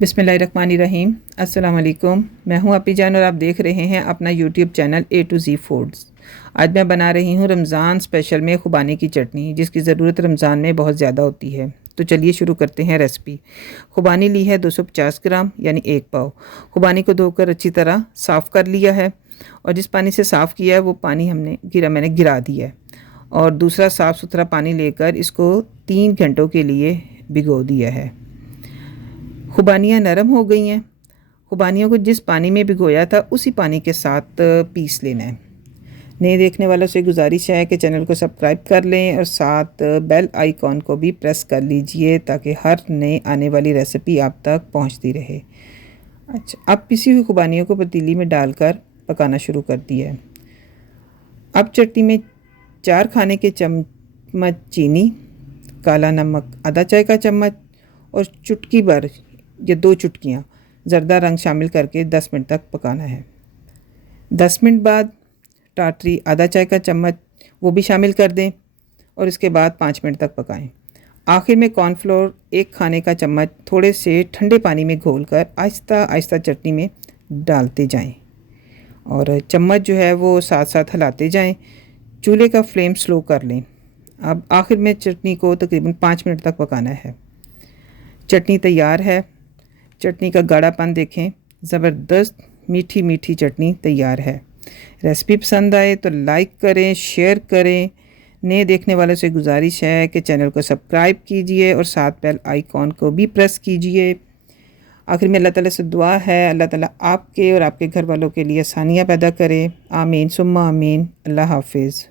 बिस्मिल्लाहिर्रहमानिर्रहीम। अस्सलाम वालेकुम। मैं हूं अपी जान और आप देख रहे हैं अपना YouTube channel A to Z foods. आज मैं बना रही हूं रमज़ान स्पेशल में खुबानी की चटनी, जिसकी ज़रूरत रमज़ान में बहुत ज़्यादा होती है। तो चलिए शुरू करते हैं रेसिपी। खुबानी ली है 250 ग्राम यानी 1 पाव। खुबानी को धोकर अच्छी तरह साफ़ कर लिया है और जिस पानी से साफ़ किया है वो पानी मैंने गिरा दिया है और दूसरा साफ़ सुथरा पानी लेकर इसको 3 घंटों के लिए भिगो दिया है। खुबानियाँ नरम हो गई हैं। खुबानियों को जिस पानी में भिगोया था उसी पानी के साथ पीस लेना है। नए देखने वालों से गुजारिश है कि चैनल को सब्सक्राइब कर लें और साथ बेल आइकॉन को भी प्रेस कर लीजिए ताकि हर नए आने वाली रेसिपी आप तक पहुंचती रहे। अच्छा, अब पिसी हुई खुबानियों को पतीली में डालकर पकाना शुरू कर दिया है। अब चटनी में 4 खाने के चम्मच चीनी, काला नमक आधा चाय का चम्मच और चुटकी भर या 2 चुटकियाँ ज़र्दा रंग शामिल करके 10 मिनट तक पकाना है। 10 मिनट बाद टाटरी आधा चाय का चम्मच वो भी शामिल कर दें और इसके बाद 5 मिनट तक पकाएं। आखिर में कॉर्नफ्लोर 1 खाने का चम्मच थोड़े से ठंडे पानी में घोलकर आहिस्ता आहिस्ता चटनी में डालते जाएं और चम्मच जो है वो साथ साथ हिलाते जाएं। चूल्हे का फ्लेम स्लो कर लें। अब आखिर में चटनी को तकरीबन 5 मिनट तक पकाना है। चटनी तैयार है। चटनी का गाढ़ापन देखें, ज़बरदस्त मीठी मीठी चटनी तैयार है। रेसिपी पसंद आए तो लाइक करें, शेयर करें। नए देखने वालों से गुजारिश है कि चैनल को सब्सक्राइब कीजिए और साथ बेल आइकॉन को भी प्रेस कीजिए। आखिर में अल्लाह ताला से दुआ है, अल्लाह ताला आपके और आपके घर वालों के लिए आसानियाँ पैदा करें। आमीन सुम्मा आमीन। अल्लाह हाफिज़।